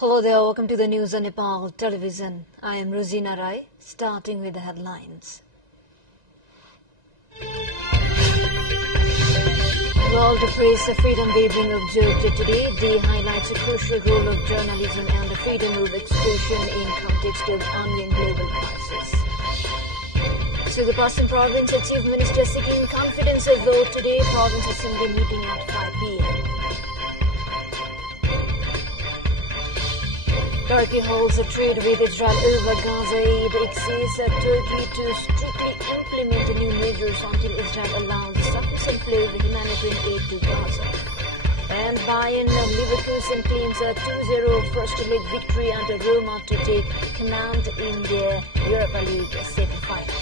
Hello there, welcome to the news on Nepal television. I am Rosina Rai, starting with the headlines. World Press Freedom Day being observed today. Day highlights a crucial role of journalism and the freedom of expression in context of ongoing global crisis. So the Pakistan Province Chief Minister seeking confidence vote today. Province Assembly meeting at 5 p.m. Turkey holds a trade with Israel over Gaza aid. Exceeds Turkey to strictly implement new measures until Israel allows sufficient flow of humanitarian aid to Gaza. And Bayern Leverkusen claims a 2-0 first leg victory under Roma to take command in the Europa League semi-final.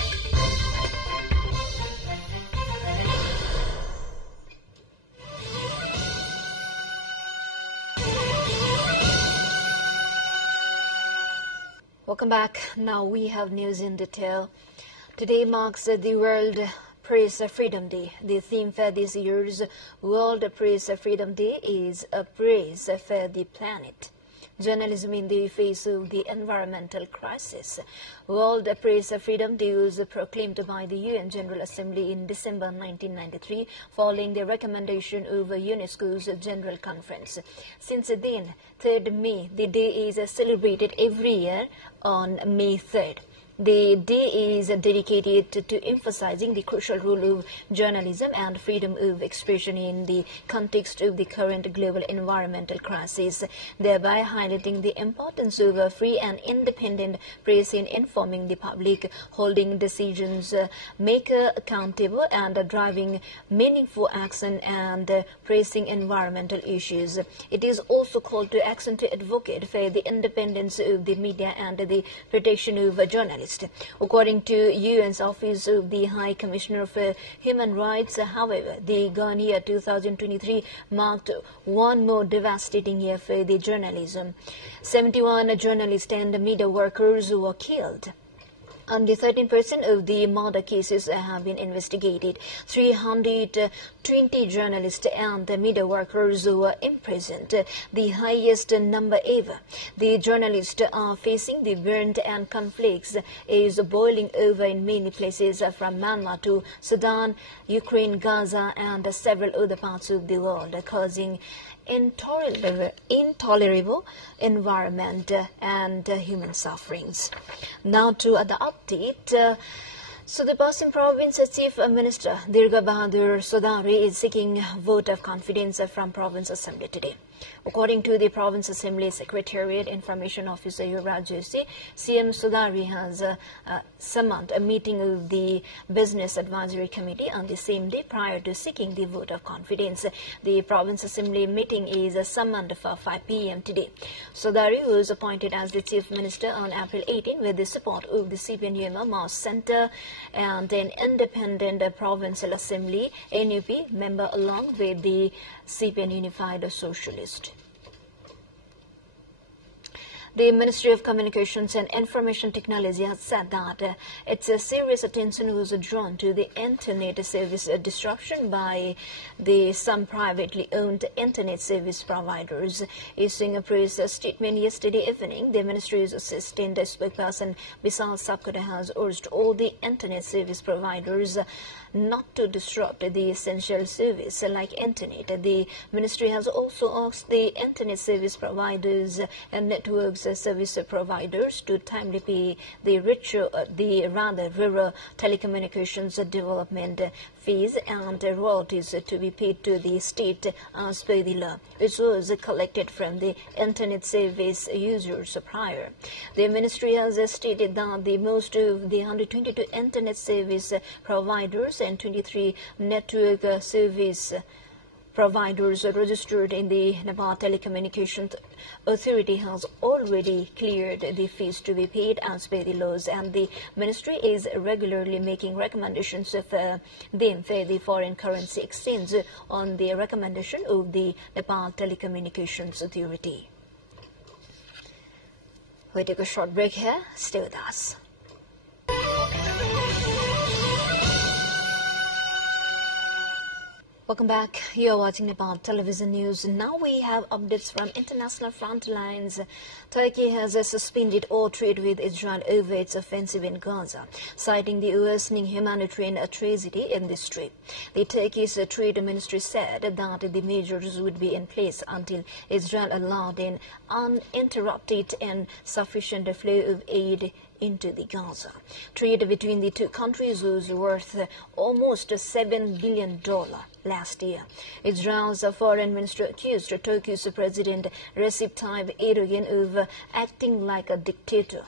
Welcome back. Now we have news in detail. Today marks the World Press Freedom Day. The theme for this year's World Press Freedom Day is a praise for the planet. Journalism in the face of the environmental crisis. World Press Freedom Day was proclaimed by the UN General Assembly in December 1993 following the recommendation of UNESCO's General Conference. Since then, 3rd May, the day is celebrated every year on May 3rd. The day is dedicated to emphasizing the crucial role of journalism and freedom of expression in the context of the current global environmental crisis, thereby highlighting the importance of a free and independent press in informing the public, holding decisions maker accountable, and driving meaningful action and pressing environmental issues. It is also called to action to advocate for the independence of the media and the protection of journalists. According to UN's Office of the High Commissioner for Human Rights, however, the gone year 2023 marked one more devastating year for the journalism. 71 journalists and media workers were killed. Only 13% of the murder cases have been investigated. 320 journalists and media workers were imprisoned, the highest number ever. The journalists are facing the burnt and conflicts is boiling over in many places from Myanmar to Sudan, Ukraine, Gaza, and several other parts of the world, causing intolerable environment and human sufferings. Now to the update. So the Pakistan Province Chief Minister Dirga Bahadur Sodari is seeking vote of confidence from Province Assembly today. According to the Province Assembly Secretariat Information Officer Yuvraj Joshi, CM Sodari has summoned a meeting of the Business Advisory Committee on the same day prior to seeking the vote of confidence. The Province Assembly meeting is summoned for 5 p.m. today. Sodari was appointed as the Chief Minister on April 18 with the support of the CPN-UMA Mass Centre and an independent Provincial Assembly NUP member along with the CPN Unified Socialist. The Ministry of Communications and Information Technology has said that its serious attention was drawn to the internet service disruption by some privately owned internet service providers. Issuing a press statement yesterday evening, the Ministry's assistant spokesperson Bisal Sapkota has urged all the internet service providers not to disrupt the essential service like internet. The ministry has also asked the internet service providers and networks service providers to timely pay the rural telecommunications development fees and royalties to be paid to the state as per the law, which was collected from the internet service users prior. The ministry has stated that the most of the 122 internet service providers and 23 network service providers registered in the Nepal Telecommunications Authority has already cleared the fees to be paid as per the laws, and the ministry is regularly making recommendations for them for the foreign currency exchange on the recommendation of the Nepal Telecommunications Authority. We take a short break here. Stay with us. Welcome back. You're watching Nepal Television News. Now we have updates from international front lines. Turkey has suspended all trade with Israel over its offensive in Gaza, citing the worsening humanitarian tragedy in the Strait. The Turkish Trade Ministry said that the measures would be in place until Israel allowed an uninterrupted and sufficient flow of aid into the Gaza. Trade between the two countries was worth almost $7 billion last year. Israel's foreign minister accused Turkey's President Recep Tayyip Erdogan of acting like a dictator.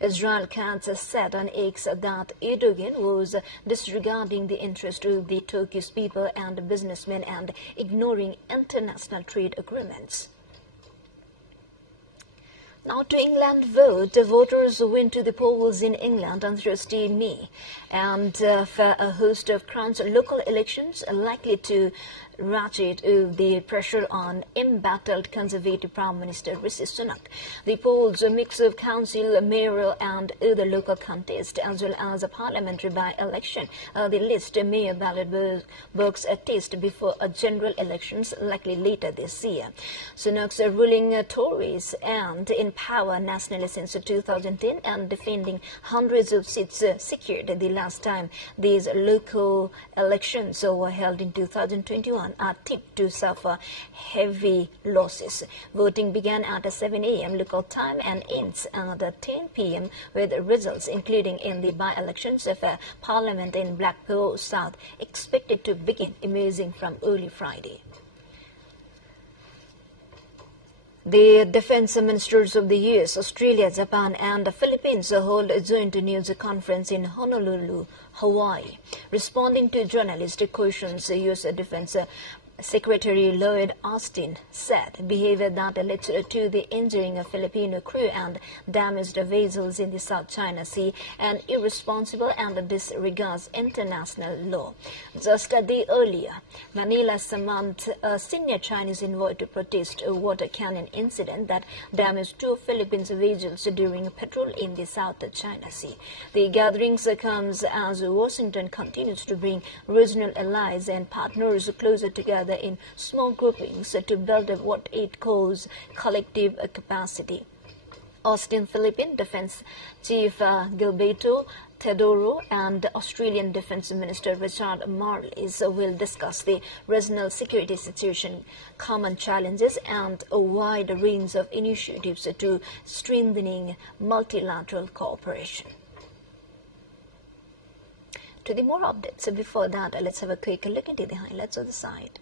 Israel can't said on X that Erdogan was disregarding the interest of the Turkish people and businessmen and ignoring international trade agreements. Now to England vote. Voters went to the polls in England on Thursday, May, and for a host of crowns, local elections are likely to ratchet the pressure on embattled Conservative Prime Minister Rishi Sunak. The polls, a mix of council, mayoral and other local contests, as well as a parliamentary by-election, the list mayor ballot box a test before a general elections likely later this year. Sunak's ruling Tories and in power nationally since 2010 and defending hundreds of seats secured the last time these local elections were held in 2021 are tipped to suffer heavy losses. Voting began at 7 a.m. local time and ends at 10 p.m. with results including in the by-elections of Parliament in Blackpool South expected to begin emerging from early Friday. The defense ministers of the U.S., Australia, Japan and the Philippines hold a joint news conference in Honolulu, Hawaii. Responding to journalist questions, U.S. Defense Secretary Lloyd Austin said behavior that led to the injuring of Filipino crew and damaged vessels in the South China Sea and irresponsible and disregards international law. Just a day earlier, Manila summoned a senior Chinese envoy to protest a water cannon incident that damaged two Philippine vessels during patrol in the South China Sea. The gatherings comes as Washington continues to bring regional allies and partners closer together in small groupings to build what it calls collective capacity. Austin Philippine Defense Chief Gilberto Teodoro and Australian Defence Minister Richard Marles will discuss the regional security situation, common challenges and a wide range of initiatives to strengthening multilateral cooperation. To the more updates, before that, let's have a quick look into the highlights of the side.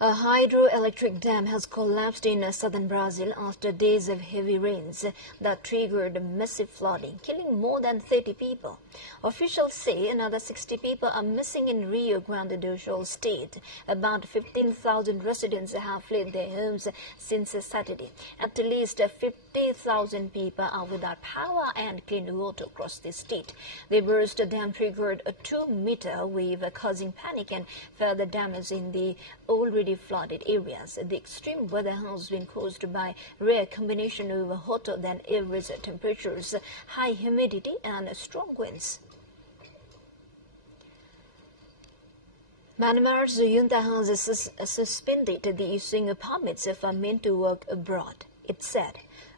A hydroelectric dam has collapsed in southern Brazil after days of heavy rains that triggered massive flooding, killing more than 30 people. Officials say another 60 people are missing in Rio Grande do Sul state. About 15,000 residents have fled their homes since Saturday. At least 50,000 people are without power and clean water across the state. The burst dam triggered a 2-meter wave, causing panic and further damage in the already flooded areas. The extreme weather has been caused by rare combination of hotter than average temperatures, high humidity and strong winds. Myanmar's junta has suspended the issuing of permits for men to work abroad, it said,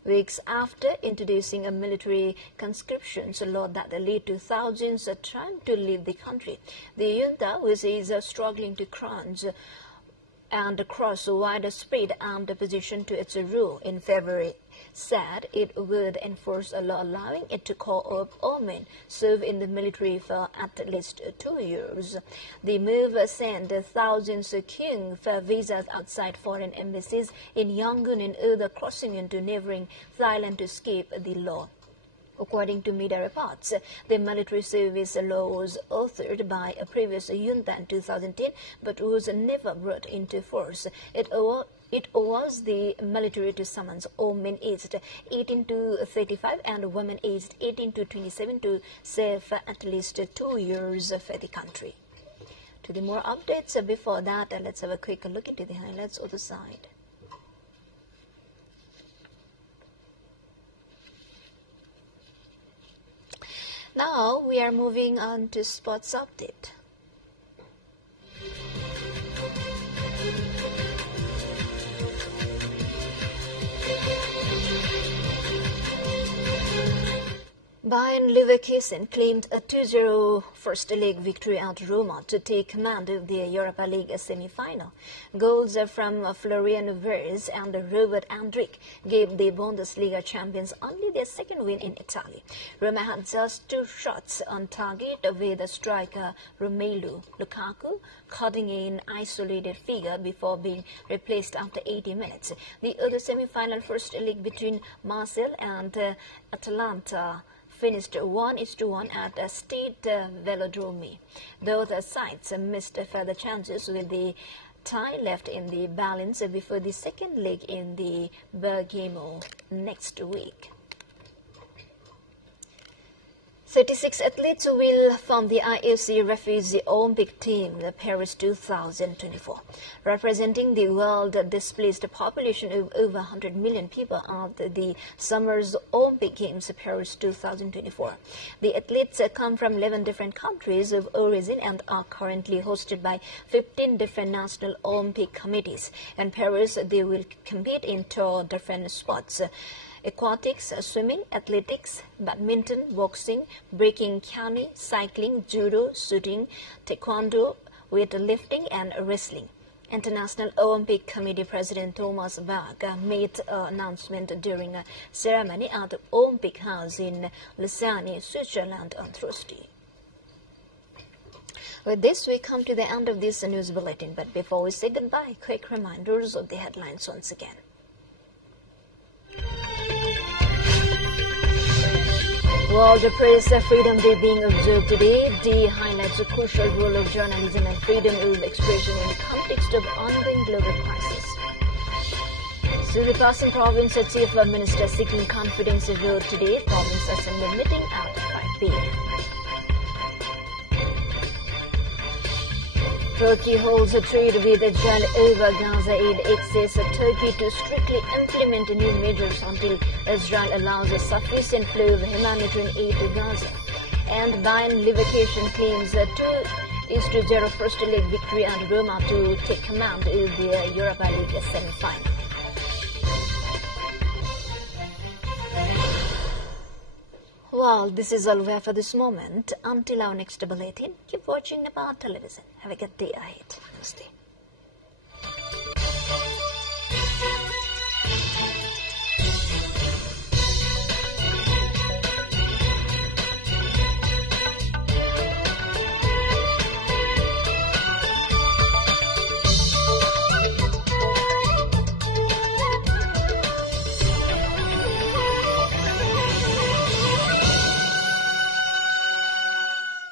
weeks after introducing a military conscription law that led to thousands trying to leave the country. The junta, which is struggling to crunch and cross widespread armed opposition to its rule in February, said it would enforce a law allowing it to call up all men serve in the military for at least 2 years. The move sent thousands queuing for visas outside foreign embassies in Yangon and other crossing into neighboring Thailand to escape the law. According to media reports, the military service law was authored by a previous junta in 2010 but was never brought into force. It allows the military to summons all men aged 18 to 35 and women aged 18 to 27 to serve for at least 2 years for the country. To the more updates, before that, let's have a quick look into the highlights of the side. Now we are moving on to sports update. Bayern Leverkusen claimed a 2-0 first leg victory at Roma to take command of the Europa League semi-final. Goals from Florian Wirtz and Robert Andrich gave the Bundesliga champions only their second win in Italy. Roma had just 2 shots on target, with striker Romelu Lukaku cutting an isolated figure before being replaced after 80 minutes. The other semi-final first leg between Marseille and Atalanta finished 1-1 at Stade Velodrome. Both sides missed further chances, with the tie left in the balance before the second leg in the Bergamo next week. 36 athletes will form the IOC Refugee Olympic team, the Paris 2024, representing the world displaced population of over 100 million people at the Summer's Olympic Games Paris 2024. The athletes come from 11 different countries of origin and are currently hosted by 15 different national Olympic committees. In Paris, they will compete in 2 different sports: aquatics, swimming, athletics, badminton, boxing, breaking, kani, cycling, judo, shooting, taekwondo, weightlifting, and wrestling. International Olympic Committee President Thomas Bach made an announcement during a ceremony at the Olympic House in Lausanne, Switzerland on Thursday. With this, we come to the end of this news bulletin, but before we say goodbye, quick reminders of the headlines once again. World Press Freedom Day being observed today. Day highlights the crucial role of journalism and freedom of expression in the context of ongoing global crisis. Suripasan Province Chief Minister seeking confidence vote today. Province Assembly meeting at 5 p.m. Turkey holds a trade with Israel over Gaza aid excess. Turkey to strictly implement new measures until Israel allows a sufficient flow of humanitarian aid to Gaza. And Bayern Leverkusen claims a 2-0 first leg victory at Roma to take command of the Europa League semi-final. Well, this is all we have for this moment. Until our next bulletin, keep watching Nepal television. Have a good day ahead. Namaste.